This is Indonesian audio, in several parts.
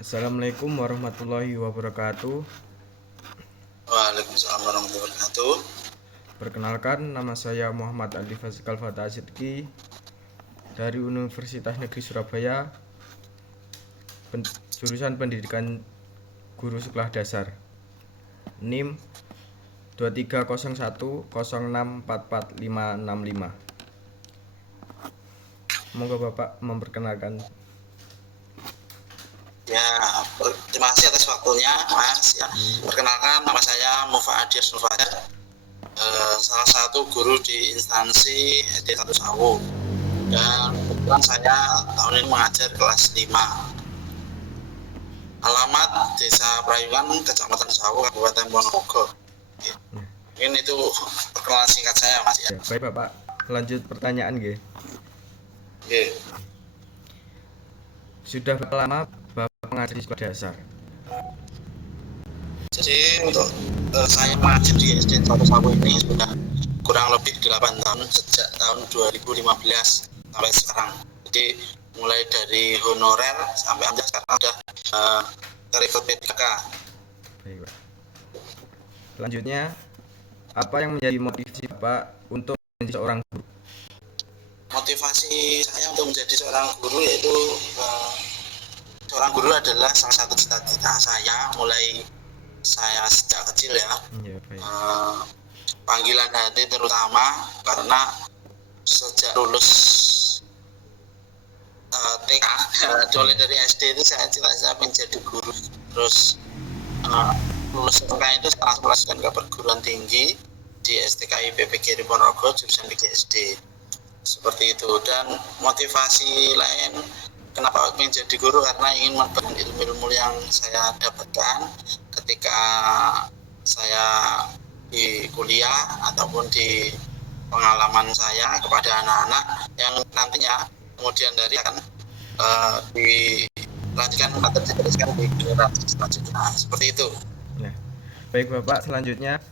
Assalamualaikum warahmatullahi wabarakatuh. Waalaikumsalam warahmatullahi wabarakatuh. Perkenalkan, nama saya Muhammad Ali Fazikal Fatah Sidki dari Universitas Negeri Surabaya, jurusan Pendidikan Guru Sekolah Dasar. NIM 230106445565. Semoga Bapak memperkenalkan. Ya, terima kasih atas waktunya, Mas. Ya, perkenalkan nama saya Mufa'adir Nufadar, salah satu guru di instansi SD 1 Sawu. Dan kebetulan saya tahun ini mengajar kelas 5. Alamat Desa Prayungan, Kecamatan Sawu, Kabupaten Ponorogo. Mungkin itu perkenalan singkat saya, Mas. Ya, baik Bapak, lanjut pertanyaan G. Oke. Sudah berapa lama Bapak mengajar di sekolah dasar? Jadi untuk saya mengajar di SD 1 Sawu ini sudah kurang lebih 8 tahun, sejak tahun 2015 sampai sekarang. Jadi mulai dari honorer sampai sekarang sudah tarif P3K. Baik, Pak. Selanjutnya, apa yang menjadi motivasi Bapak untuk menjadi seorang guru? Motivasi saya untuk menjadi seorang guru yaitu seorang guru adalah salah satu cita-cita saya mulai saya sejak kecil ya. Ya, baik. Panggilan hati terutama karena sejak lulus TK, mulai dari SD itu saya cita-cita menjadi guru. Terus lulus TK itu setelah melanjutkan ke perguruan tinggi di STKI PPGRI Ponorogo jurusan PGSD seperti itu. Dan motivasi lain kenapa menjadi guru karena ingin memberikan ilmu-ilmu yang saya dapatkan ketika saya di kuliah ataupun di pengalaman saya kepada anak-anak yang nantinya kemudian dari akan dilanjutkan atau diteruskan di generasi selanjutnya seperti itu. Nah, baik Bapak, selanjutnya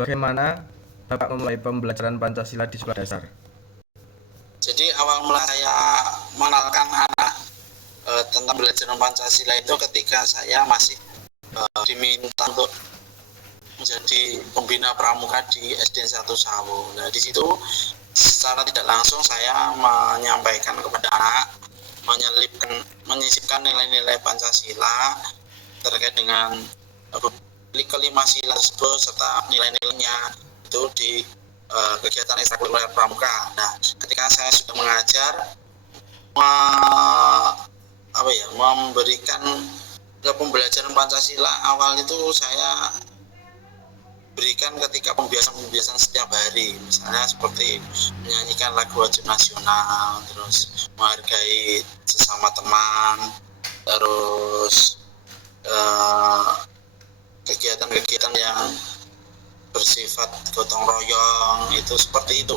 bagaimana Bapak memulai pembelajaran Pancasila di sekolah dasar? Jadi awal mula saya mengenalkan anak tentang belajar Pancasila itu ketika saya masih diminta untuk menjadi pembina pramuka di SD 1 Sawu. Nah, di situ secara tidak langsung saya menyampaikan kepada anak, menyisipkan nilai-nilai Pancasila terkait dengan kelima sila tersebut serta nilai-nilainya itu di kegiatan ekstrakurikuler pramuka. Nah, ketika saya sudah mengajar, memberikan pembelajaran Pancasila awal itu saya berikan ketika pembiasan setiap hari, misalnya seperti menyanyikan lagu wajib nasional, terus menghargai sesama teman, terus kegiatan-kegiatan yang bersifat gotong royong itu seperti itu.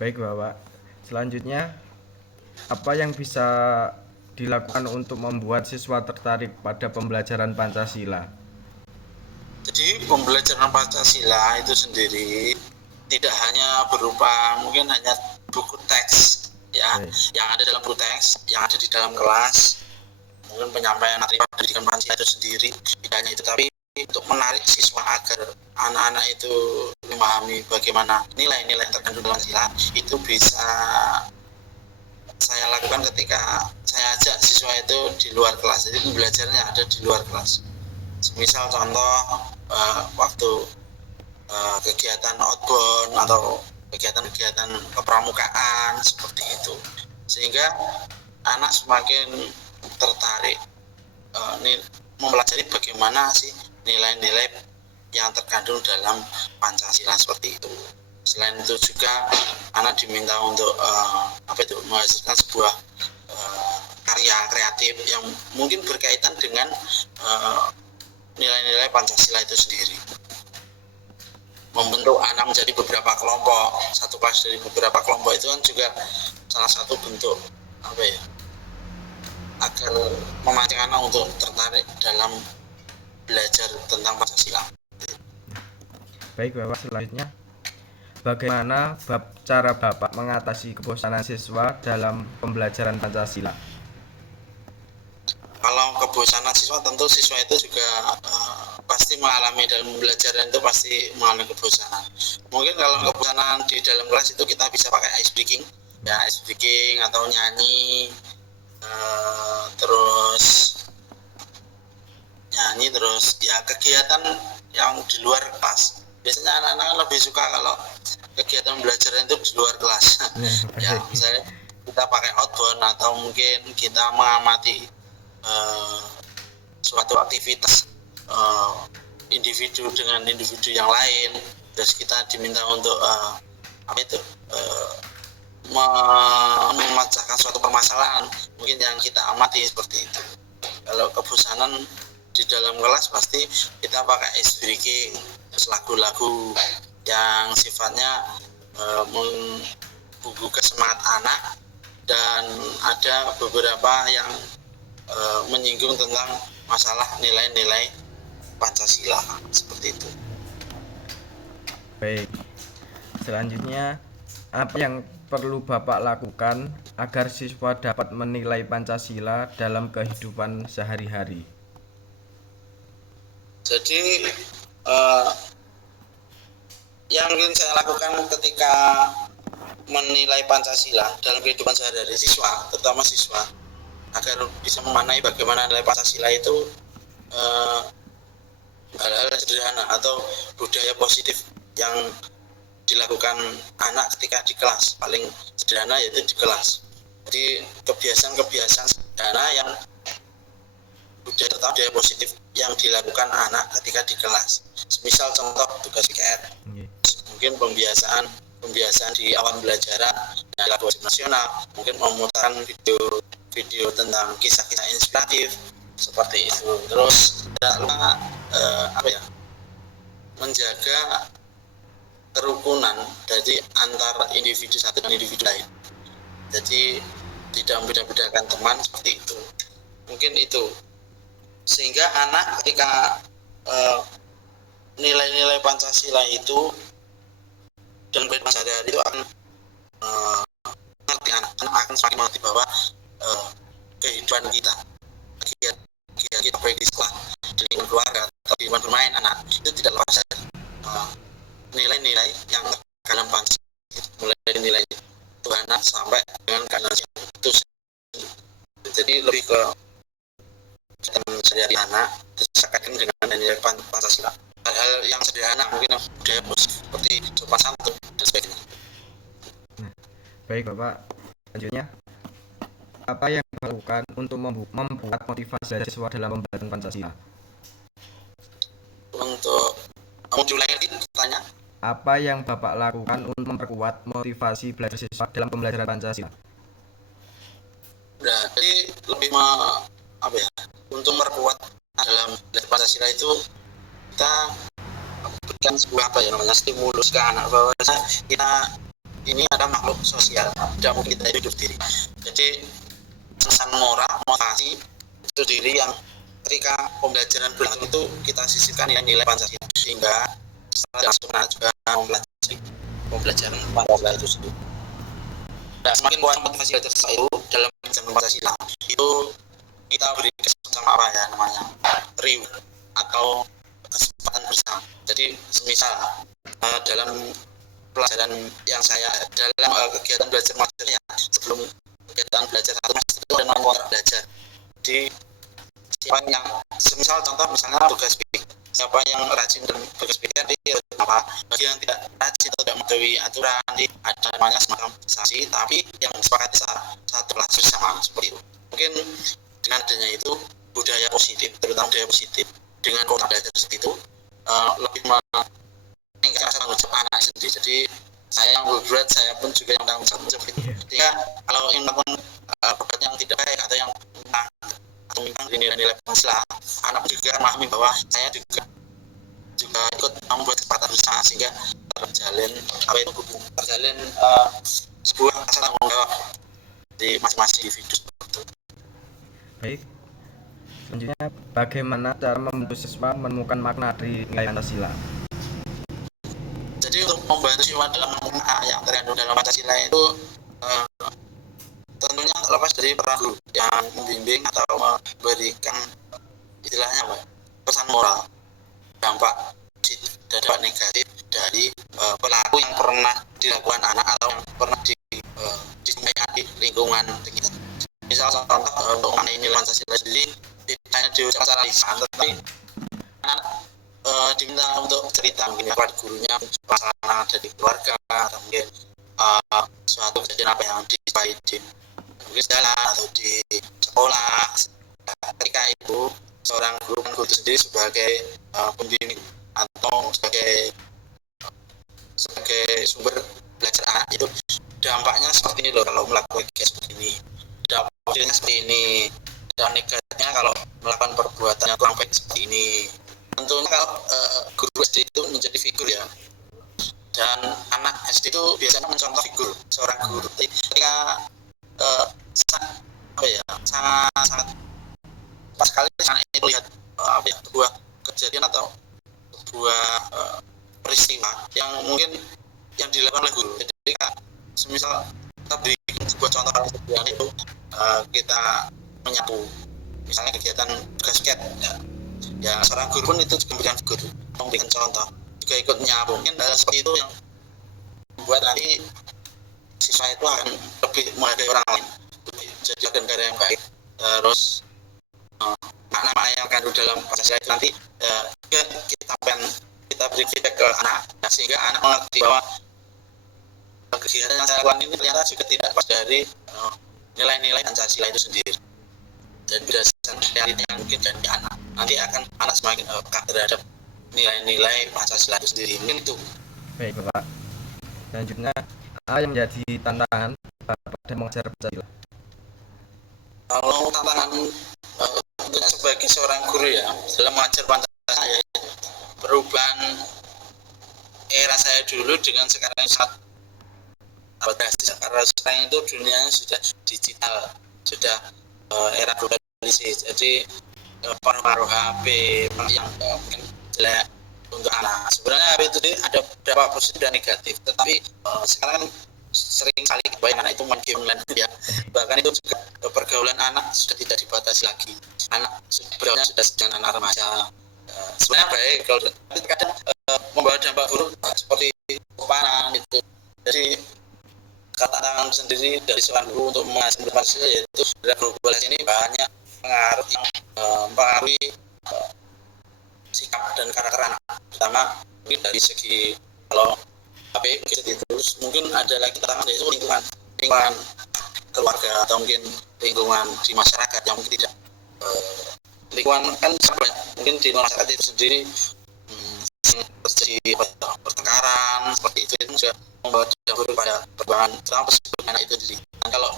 Baik Bapak, selanjutnya apa yang bisa dilakukan untuk membuat siswa tertarik pada pembelajaran Pancasila? Jadi pembelajaran Pancasila itu sendiri tidak hanya berupa mungkin hanya buku teks ya, yang ada dalam buku teks, yang ada di dalam kelas, mungkin penyampaian materi pendidikan Pancasila itu sendiri, tidak hanya itu, tapi untuk menarik siswa agar anak-anak itu memahami bagaimana nilai-nilai yang terkandung dalam Pancasila itu bisa saya lakukan ketika saya ajak siswa itu di luar kelas. Jadi pembelajarannya ada di luar kelas. Misal contoh waktu kegiatan outbound atau kegiatan-kegiatan kepramukaan seperti itu, sehingga anak semakin tertarik mempelajari bagaimana sih nilai-nilai yang terkandung dalam Pancasila seperti itu. Selain itu juga anak diminta untuk menghasilkan sebuah karya kreatif yang mungkin berkaitan dengan nilai-nilai Pancasila itu sendiri. Membentuk anak menjadi beberapa kelompok, satu kelas dari beberapa kelompok itu kan juga salah satu bentuk agar memancing anak untuk tertarik dalam belajar tentang Pancasila. Baik Bapak, selanjutnya bagaimana cara Bapak mengatasi kebosanan siswa dalam pembelajaran Pancasila? Kalau kebosanan siswa, tentu siswa itu juga pasti mengalami dalam pembelajaran itu pasti mengalami kebosanan. Mungkin kalau kebosanan di dalam kelas itu kita bisa pakai ice breaking, ya ice breaking atau nyanyi, terus ya kegiatan yang di luar kelas. Biasanya anak-anak lebih suka kalau kegiatan belajar itu di luar kelas. Ya, misalnya kita pakai outbound atau mungkin kita mengamati suatu aktivitas individu dengan individu yang lain, terus kita diminta untuk memecahkan suatu permasalahan mungkin yang kita amati seperti itu. Kalau kebosanan di dalam kelas pasti kita pakai ice breaking, terus lagu-lagu yang sifatnya menggugah semangat anak, dan ada beberapa yang menyinggung tentang masalah nilai-nilai Pancasila seperti itu. Baik, selanjutnya apa yang perlu Bapak lakukan agar siswa dapat menilai Pancasila dalam kehidupan sehari-hari? Jadi yang ingin saya lakukan ketika menilai Pancasila dalam kehidupan sehari-hari siswa, terutama siswa, agar bisa memaknai bagaimana nilai Pancasila itu hal-hal sederhana atau budaya positif yang dilakukan anak ketika di kelas. Paling sederhana yaitu di kelas. Jadi kebiasaan-kebiasaan sederhana yang budaya positif yang dilakukan anak ketika di kelas. Misal contoh tugas PKR, mungkin pembiasaan di awal belajaran, lagu nasional, mungkin memutarkan video tentang kisah-kisah inspiratif seperti itu. Terus menjaga kerukunan dari antar individu satu dan individu lain. Jadi tidak membeda-bedakan teman seperti itu. Mungkin itu, sehingga anak ketika nilai-nilai Pancasila itu dan kehidupan sehari-hari itu akan anak akan semakin mengerti bahwa kehidupan kita baik di sekolah, di lingkungan keluarga, atau di lingkungan bermain anak itu tidak lepas dari nilai-nilai yang dalam Pancasila, mulai dari nilai Tuhan sampai dengan keadilan itu. Jadi lebih ke sehari anak disekaitkan dengan nilai Pancasila, hal-hal yang sederhana mungkin budaya positif seperti sopan santun dan sebagainya. Baik Bapak, selanjutnya apa yang dilakukan untuk membuat motivasi dari siswa dalam pembelajaran Pancasila? Untuk mengulangi lagi tanya. Apa yang Bapak lakukan untuk memperkuat motivasi belajar siswa dalam pembelajaran Pancasila? Nah, jadi lebih untuk memperkuat dalam belajar Pancasila itu kita berikan sebuah stimulus ke anak bahwa kita ini ada makhluk sosial, tidak mungkin kita hidup diri. Jadi pesan moral, motivasi itu diri yang ketika pembelajaran berlangsung itu kita sisipkan nilai Pancasila, sehingga setelah juga mempelajari pembelajaran Pancasila itu sendiri. Nah, semakin kuat motivasi belajar itu dalam pembelajaran Pancasila itu kita beri sama reward atau kesempatan bersama. Jadi semisal dalam pelajaran yang saya dalam kegiatan belajar masternya, sebelum kegiatan belajar satu master itu ada kontrak belajar. Jadi siapa yang semisal contoh misalnya tugas PIK, siapa yang rajin dalam tugas PIK nanti bagi yang tidak rajin atau tidak mematuhi aturan nanti ada namanya semacam sanksi, tapi yang disepakati satu kelas bersama seperti itu. Mungkin dengan adanya itu budaya positif, terutama budaya positif dengan kontrak belajar seperti itu lebih meningkatkan tanggung jawab anak sendiri. Jadi saya yang berat, saya pun juga yang tanggung jawab seperti itu. Jika kalau ingin melakukan perbuatan yang tidak baik atau yang menyimpang dari nilai-nilai Pancasila, anak juga memahami bahwa saya juga ikut membuat kesempatan bersama, sehingga terjalin sebuah rasa tanggung jawab di masing-masing individu. Baik, selanjutnya bagaimana cara membantu siswa menemukan makna dari nilai Pancasila? Jadi untuk membantu siswa dalam yang terkandung dalam Pancasila itu tentunya terlepas dari peran guru yang membimbing atau memberikan istilahnya pesan moral, dampak negatif dari pelaku yang pernah dilakukan anak atau yang pernah disampaikan di lingkungan kita. Misal contoh untuk mengenai nilai Pancasila sendiri tidak hanya diucapkan secara lisan, tetapi anak diminta untuk cerita mungkin kepada gurunya pasangan dari keluarga atau mungkin suatu kejadian apa yang di mungkin jalan atau di sekolah ketika ibu seorang guru itu sendiri sebagai pembimbing atau sebagai sumber belajar anak itu dampaknya seperti ini loh kalau melakukan kegiatan seperti ini, dampaknya seperti ini, dan negatifnya kalau melakukan perbuatan yang kurang baik seperti ini. Tentunya kalau guru SD itu menjadi figur ya, dan anak SD itu biasanya mencontoh figur seorang guru. Ketika sangat pas sekali anak itu lihat sebuah kejadian atau sebuah peristiwa yang mungkin yang dilakukan oleh guru. Jadi semisal kita beri sebuah contoh yang itu kita menyapu, misalnya kegiatan basket ya seorang guru pun itu juga memberikan figur, memberikan contoh, juga ikut menyapu. Mungkin hal seperti itu yang membuat nanti siswa itu akan lebih menghargai orang lain, jadi warga negara yang baik. Terus makna yang akan dalam Pancasila itu nanti kita beri feedback ke anak, sehingga anak mengerti bahwa kegiatan yang saya lakukan ini ternyata juga tidak lepas dari nilai-nilai Pancasila itu sendiri. Dan berdasarkan realita yang mungkin dari anak, nanti akan anak semakin peka terhadap nilai-nilai Pancasila itu sendiri. Mungkin itu. Baik Bapak. Selanjutnya, apa yang menjadi tantangan Bapak dalam mengajar Pancasila? Kalau tantangan tentunya sebagai seorang guru ya dalam mengajar Pancasila ya, perubahan era saya dulu dengan sekarang sangat drastis, karena sekarang itu dunianya sudah digital, sudah era globalisasi. Jadi pengaruh HP yang mungkin jelek untuk anak. Sebenarnya HP itu ada beberapa positif dan negatif, tetapi sekarang sering kali kebanyakan anak itu main game online ya. Bahkan itu juga pergaulan anak sudah tidak dibatasi lagi. Anak bergaulnya sudah dengan anak remaja. Sebenarnya baik kalau tapi kadang membawa dampak buruk seperti kepanan itu. Jadi tantangan sendiri dari seorang guru untuk mengajar Pancasila yaitu dari globalisasi ini banyak pengaruh yang mempengaruhi sikap dan karakter anak, pertama mungkin dari segi kalau HP itu mungkin ada lagi tantangan yaitu lingkungan keluarga atau mungkin lingkungan di masyarakat yang mungkin tidak lingkungan kan banyak mungkin di masyarakat itu sendiri terjadi pertengkaran seperti itu juga membawa dampak pada perkembangan terutama perkembangan anak itu sendiri. Dan kalau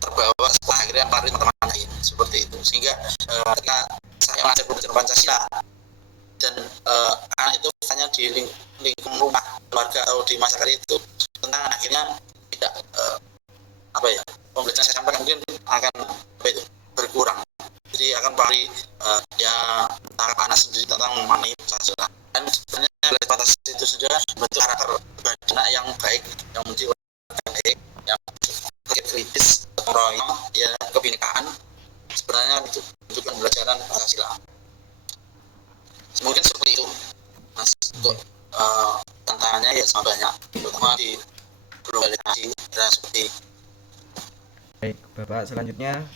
terbawa setelah akhirnya lari teman-teman lain seperti itu, sehingga ketika saya mengajar pelajaran Pancasila dan anak itu hanya di lingkungan rumah keluarga atau di masyarakat itu tentang akhirnya tidak pembelajaran saya sampaikan mungkin akan berkurang. Jadi akan paling tangkap anak sendiri tentang mengenai Pancasila. Dan sebenarnya belajar Pancasila itu sudah bentuk karakter anak yang baik, yang menjadi yang baik, yang kritis, royong, ya kebinekaan. Sebenarnya itu bentuk pembelajaran Pancasila. Mungkin seperti itu, Mas. Untuk tantangannya ya sangat banyak, terutama di globalisasi seperti. Baik, Bapak. Selanjutnya,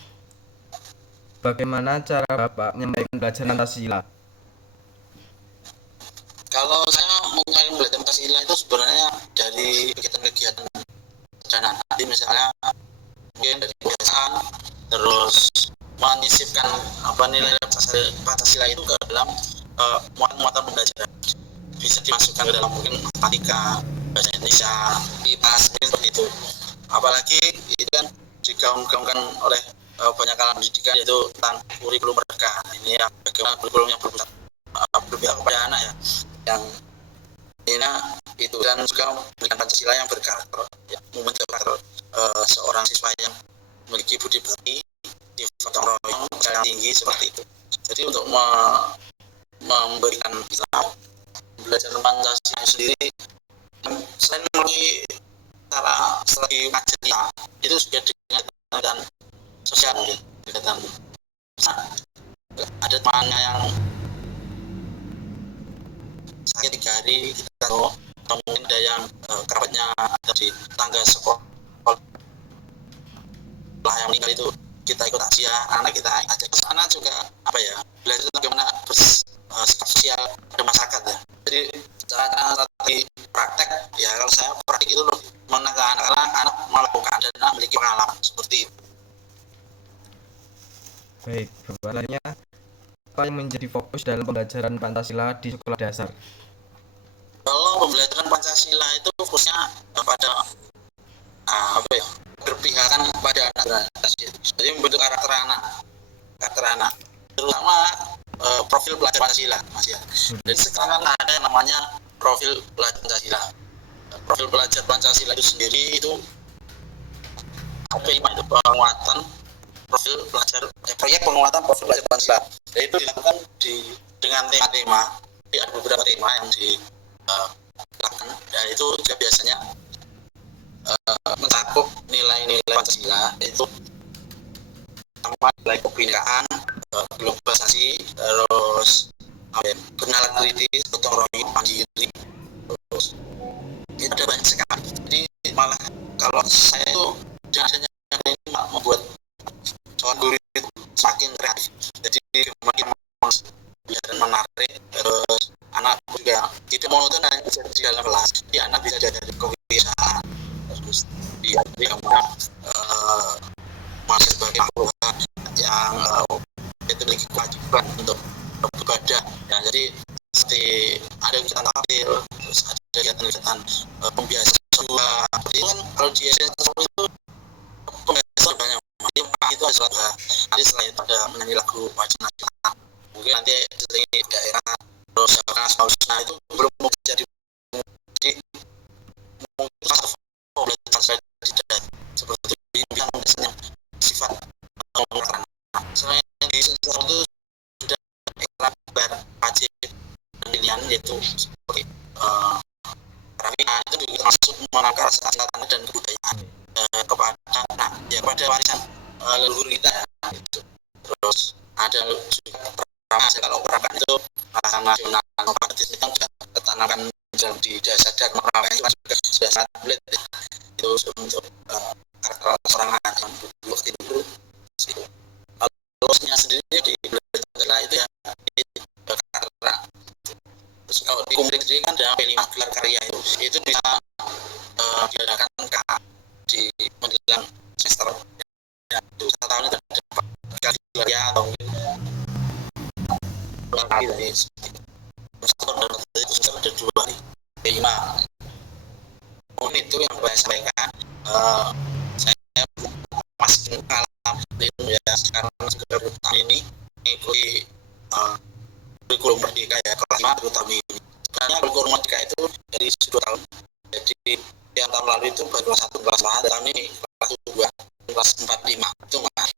bagaimana cara Bapak menyampaikan belajar Pancasila? Kalau saya menyampaikan belajar Pancasila itu sebenarnya dari kegiatan-kegiatan dan nanti misalnya mungkin dari kebiasaan, terus menyisipkan nilai Pancasila itu ke dalam muatan pembelajaran, bisa dimasukkan ke dalam mungkin matematika, bahasa Indonesia, IPA, seperti itu. Apalagi itu kan digaung-gaungkan oleh banyak kalangan pendidikan yaitu tentang kurikulum merdeka. Ini ya bagaimana kurikulum yang berbeda kepada anak ya, yang ini itu, dan juga memberikan Pancasila yang berkarakter, ya, membentuk karakter seorang siswa yang memiliki budi pekerti, sifat royong yang tinggi seperti itu. Jadi untuk memberikan Islam belajar Pancasila sendiri Selain melalui cara strategi kajian itu juga dengan kegiatan sosial, kegiatan ada temannya yang sakit 3 hari kita tahu, atau mungkin ada yang kerabatnya ada di tangga sekolah yang meninggal, itu kita ikut takziah, anak kita ajak. Anak juga apa ya, belajar bagaimana bersikap sosial pada masyarakat ya. Jadi cara-cara tadi praktek ya, kalau saya praktek itu loh menegakkan anak melakukan dan memiliki pengalaman seperti itu. Baik, Bapak lainnya apa yang menjadi fokus dalam pembelajaran Pancasila di sekolah dasar? Kalau pembelajaran Pancasila itu fokusnya pada apa ya, berpihakan pada anak. Jadi membentuk karakter anak, terutama profil pelajar Pancasila, Mas ya. Jadi sekarang ada yang namanya profil pelajar Pancasila. Profil pelajar Pancasila itu sendiri itu itu penguatan profil pelajar, proyek penguatan profil pelajar Pancasila. Dan itu dilakukan dengan tema-tema. Jadi ada beberapa tema yang dilakukan, dan itu juga biasanya mencakup nilai-nilai Pancasila, yaitu pertama nilai kebinekaan, globalisasi, terus kenalan kritis, gotong royong, mandiri, terus itu ada banyak sekali. Jadi malah kalau saya itu dengan adanya ini membuat calon guru itu semakin kreatif, jadi semakin menarik, terus anak juga tidak monoton hanya bisa di dalam kelas, jadi anak bisa dari kebiasaan, terus dia bagaimana masih sebagai makhluk yang itu memiliki kewajiban untuk beribadah ya. Jadi seperti ada kegiatan tampil, terus ada kegiatan pembiasaan juga. Jadi kan kalau di SMP itu pembiasaan banyak, itu adalah nanti selain pada menyanyi lagu wajib nasional, mungkin nanti di daerah, terus nasional itu belum jadi mungkin pembelajaran saya tidak seperti yang biasanya sifat pengenalan. Selain di sensor itu sudah ekstrakurikuler wajib pilihan, yaitu seperti itu juga termasuk menangkal kesehatan dan kebudayaan kepada warisan leluhur kita ya, gitu. Terus ada juga perang, kalau perang itu nasional kompetitif itu sudah tertanamkan di dasar dan perang itu juga sudah sangat sulit ya. Itu untuk karakter seorang anak yang dulu terusnya sendiri di belajar itu ya karakter. Terus kalau di Kumrik sendiri kan ada P5 gelar karya, itu bisa diadakan di menjelang semester ya, itu 1 tahun itu ada gelar karya atau mungkin ulang kali dari semester itu ada 2 kali P5. Mungkin itu yang saya sampaikan. Saya masih mengalami itu ya, sekarang sekedar tahun ini mengikuti kurikulum merdeka ya, kelas 5 tahun ini. Sebenarnya kurikulum merdeka itu dari 2 tahun. Jadi yang tahun lalu itu baru kelas 1 kelas 4, tahun ini kelas 2 kelas 4 5 itu Mas.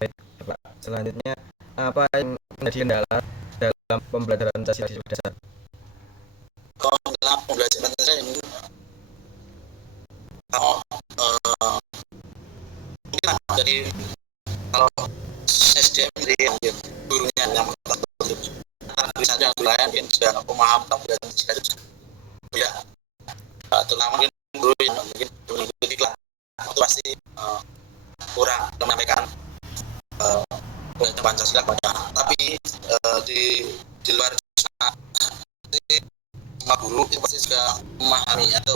Baik, Pak. Selanjutnya apa yang menjadi kendala dalam pembelajaran Pancasila di sekolah dasar? Kalau dalam pembelajaran Pancasila ini kalau mungkin dari kalau SDM dari yang gurunya yang bisa yang lain mungkin sudah pemaham pembelajaran Pancasila itu ya, terutama mungkin guru yang mungkin mengikuti kelas itu pasti kurang menyampaikan pembelajaran Pancasila pada anak. Tapi di luar sana semua guru itu pasti juga memahami atau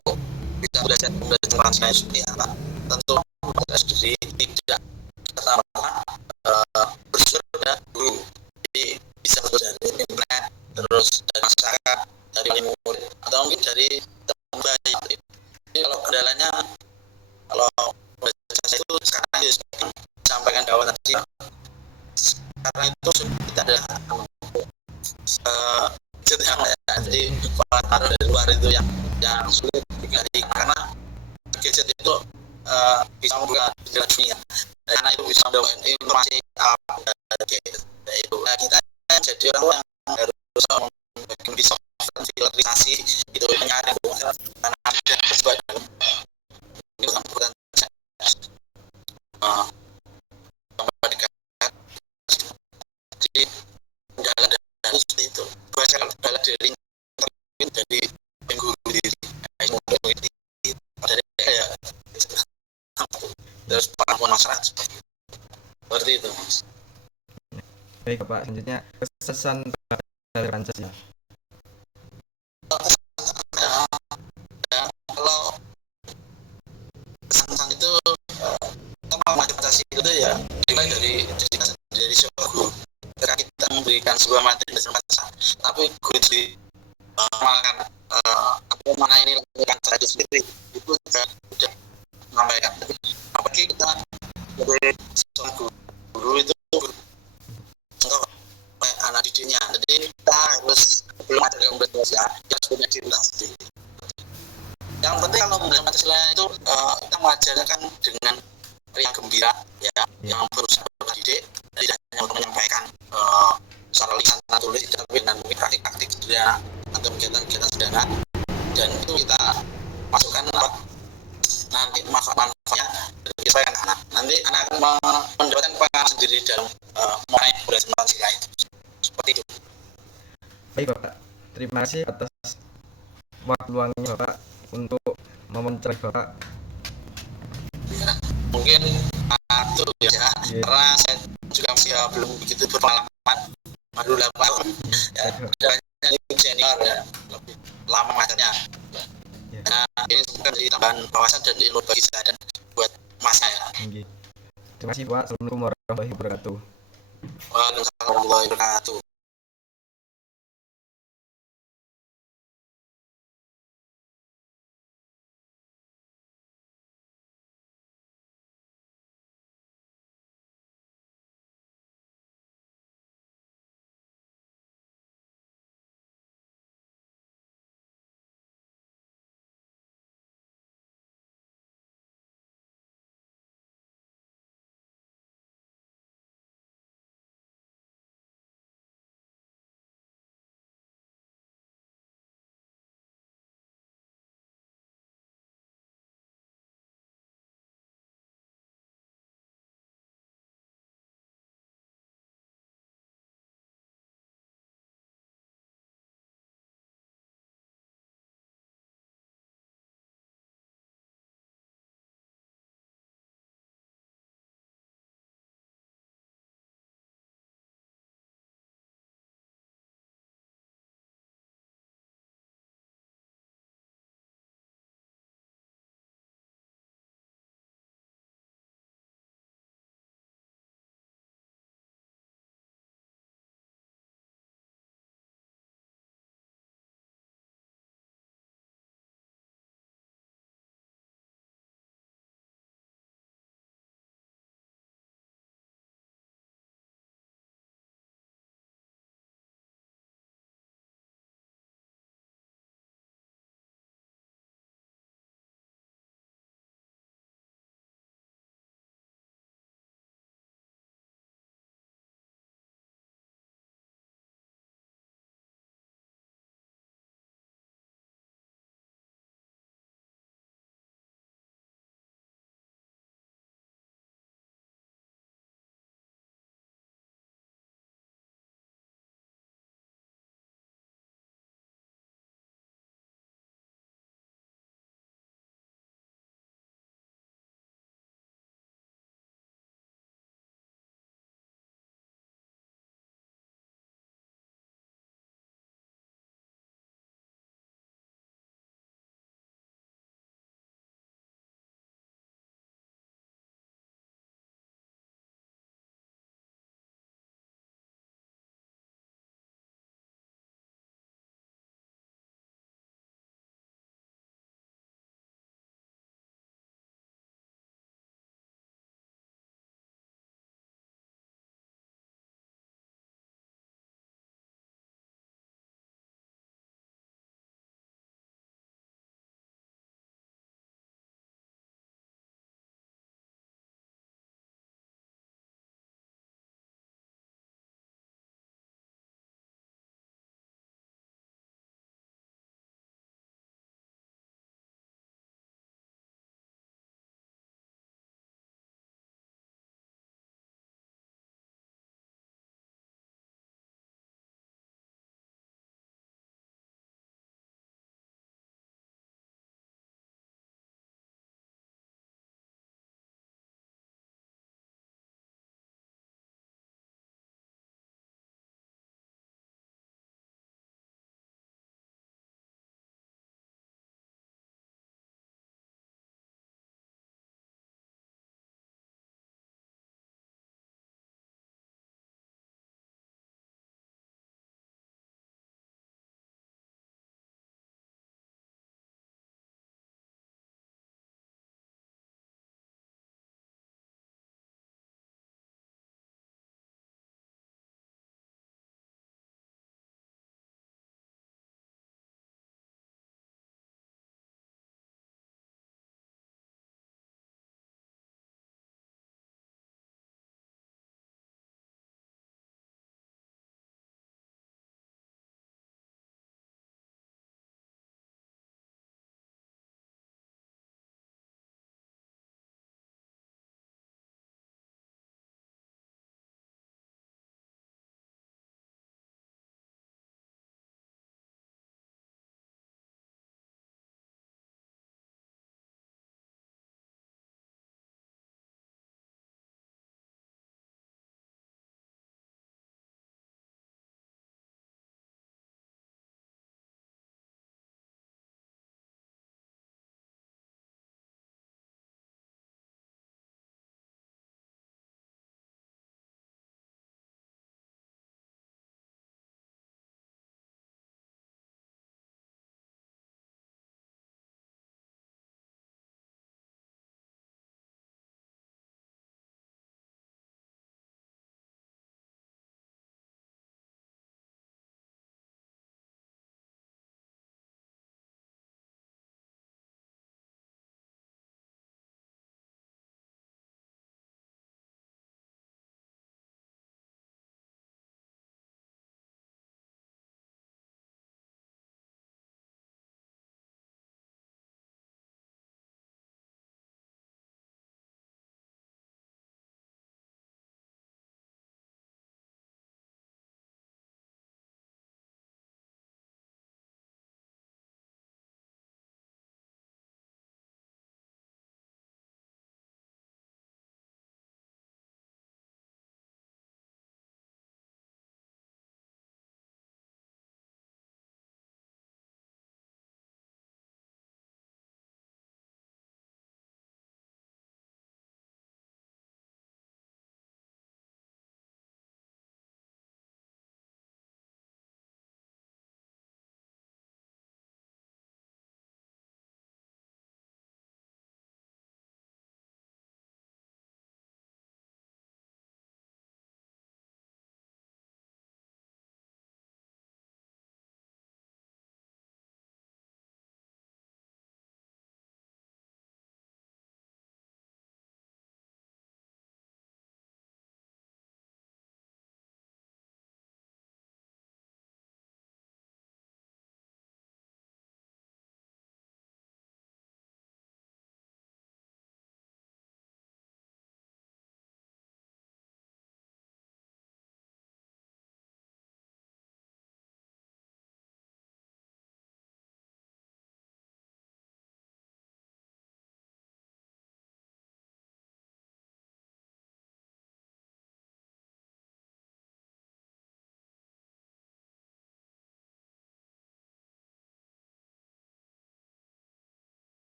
bisa belajar Pancasila seperti apa. Tentu saya sendiri tidak pertama bersumber pada guru, jadi bisa belajar dari internet, terus dari masyarakat, dari murid, atau mungkin dari teman baik. Jadi kalau kendalanya, kalau belajar itu sekarang disampaikan awal tadi, sekarang itu kita adalah jadi kalau dari luar itu yang sulit dikali, karena gadget itu bisa membuka jalan dunia, karena itu bisa membawa informasi apa dari gadget. Itu kita jadi orang yang harus bisa filterisasi itu penyaring karena ada sebuah ini bukan jadi jalan dari seperti itu bahasa kalau dari dari pengguru diri dari ya terus pengakuan masyarakat seperti itu. Baik Bapak, selanjutnya kesan dari Pancasila. Kalau pesan itu Pancasila itu ya dimulai dari sebuah guru ketika kita memberikan sebuah materi dasar Pancasila tapi guru di makan apa mana ini lakukan saya sendiri itu sudah menyampaikan apalagi kita dari seorang guru itu untuk anak didiknya jadi kita harus belum ada yang berbeda yang punya ciri khas sendiri. Yang penting kalau membelajar Pancasila itu kita mengajarkan dengan yang gembira ya, yang berusaha mendidik tidak hanya untuk menyampaikan secara lisan atau tulis tapi dengan praktik-praktik sederhana atau kegiatan-kegiatan sederhana dan itu kita masukkan nanti manfaat-manfaatnya disampaikan anak nanti anak akan mendapatkan pengalaman sendiri dalam mengenai budaya Pancasila itu seperti itu. Baik Bapak, terima kasih atas waktu luangnya Bapak untuk mewawancarai Bapak. Ya, mungkin itu ya karena saya juga masih belum begitu berpengalaman baru 8 tahun ya banyak senior ya lebih lama macamnya nah ini semoga menjadi tambahan wawasan dan ilmu bagi saya dan buat mas saya. Terima kasih Pak. Assalamualaikum warahmatullahi wabarakatuh. Waalaikumsalam warahmatullahi wabarakatuh.